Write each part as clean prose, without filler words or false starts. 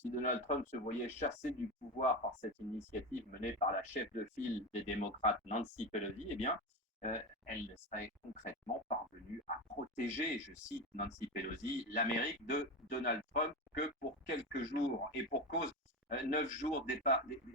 Si Donald Trump se voyait chassé du pouvoir par cette initiative menée par la chef de file des démocrates Nancy Pelosi, eh bien, elle serait concrètement parvenue à protéger, je cite Nancy Pelosi, l'Amérique de Donald Trump que pour quelques jours et pour cause. 9 jours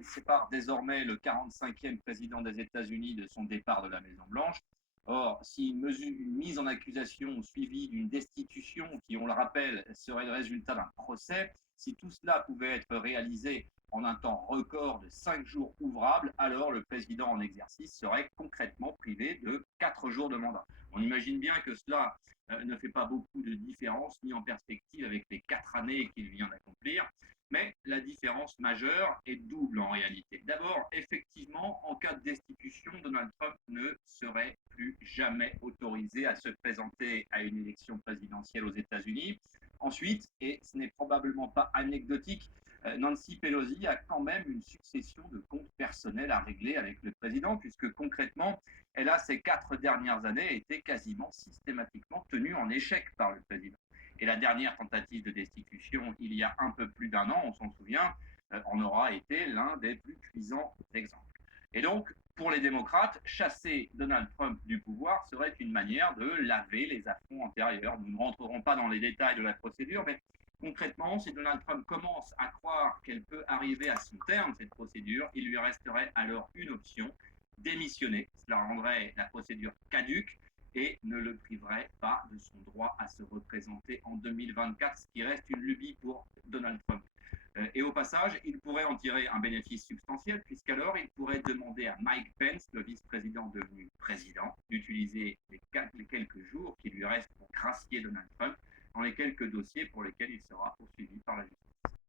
séparent désormais le 45e président des États-Unis de son départ de la Maison-Blanche. Or, si une mise en accusation suivie d'une destitution, qui, on le rappelle, serait le résultat d'un procès, si tout cela pouvait être réalisé en un temps record de 5 jours ouvrables, alors le président en exercice serait concrètement privé de 4 jours de mandat. On imagine bien que cela ne fait pas beaucoup de différence ni en perspective avec les 4 années qu'il vient d'accomplir. Mais la différence majeure est double en réalité. D'abord, effectivement, en cas de destitution, Donald Trump ne serait plus jamais autorisé à se présenter à une élection présidentielle aux États-Unis. Ensuite, et ce n'est probablement pas anecdotique, Nancy Pelosi a quand même une succession de comptes personnels à régler avec le président, puisque concrètement, elle a ces 4 dernières années été quasiment systématiquement tenue en échec par le président. Et la dernière tentative de destitution, il y a un peu plus d'1 an, on s'en souvient, en aura été l'un des plus cuisants exemples. Et donc, pour les démocrates, chasser Donald Trump du pouvoir serait une manière de laver les affronts antérieurs. Nous ne rentrerons pas dans les détails de la procédure, mais concrètement, si Donald Trump commence à croire qu'elle peut arriver à son terme, cette procédure, il lui resterait alors une option, démissionner. Cela rendrait la procédure caduque et ne le priverait pas de son droit à se représenter en 2024, ce qui reste une lubie pour Donald Trump. Et au passage, il pourrait en tirer un bénéfice substantiel, puisqu'alors il pourrait demander à Mike Pence, le vice-président devenu président, d'utiliser les quelques jours qui lui restent pour gracier Donald Trump dans les quelques dossiers pour lesquels il sera poursuivi par la justice.